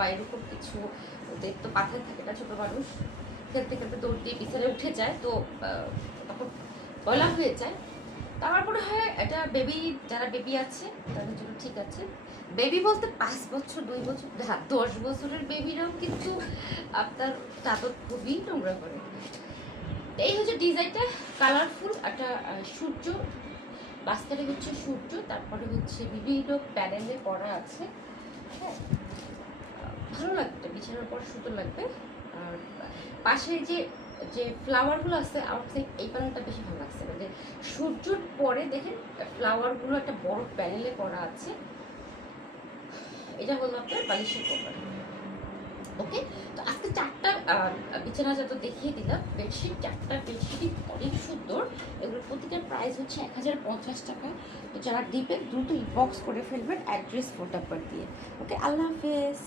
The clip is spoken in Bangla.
পায়ের উপর কিছু, ওদের তো পাথর থাকে না, ছোটো মানুষ খেলতে খেলতে দৌড় দিয়ে বিছানায় উঠে যায়, তো তখন গলা হয়ে যায়। আমার মনে হয় এটা বেবি, যারা বেবি আছে তাদের জন্য ঠিক আছে। বেবি বলতে 5 বছর 2 বছর 10 বছরের বেবিরাও কিন্তু আপনার চাদর খুবই নোংরা করে। এই হচ্ছে ডিজাইনটা, কালারফুল একটা সূর্য, বাস্তবে হচ্ছে সূর্য, তারপরে হচ্ছে বিভিন্ন প্যানেলে করা আছে। হ্যাঁ, ভালো লাগবে, বিছানার পর সুন্দর লাগবে। আর পাশে যে যে ফ্লাওয়ারগুলো আছে, আমার কাছে এই প্যানেলটা বেশি ভালো লাগছে, মানে সূর্যর পরে দেখেন ফ্লাওয়ারগুলো একটা বড় প্যানেলে করা আছে। এটা হলো আপনার বালিশের কভার। ওকে, তো আজকে 4টা বিছানা চাদর দেখিয়ে দিলাম। বেডশিট 4টা বেডশিটই অনেক সুন্দর। এগুলোর প্রতিটার প্রাইস হচ্ছে 1050 টাকা। তো যারা দিবেন দ্রুত ইনবক্স করে ফেলবেন অ্যাড্রেস, ফোন নাম্বার দিয়ে। ওকে, আল্লাহ হাফেজ।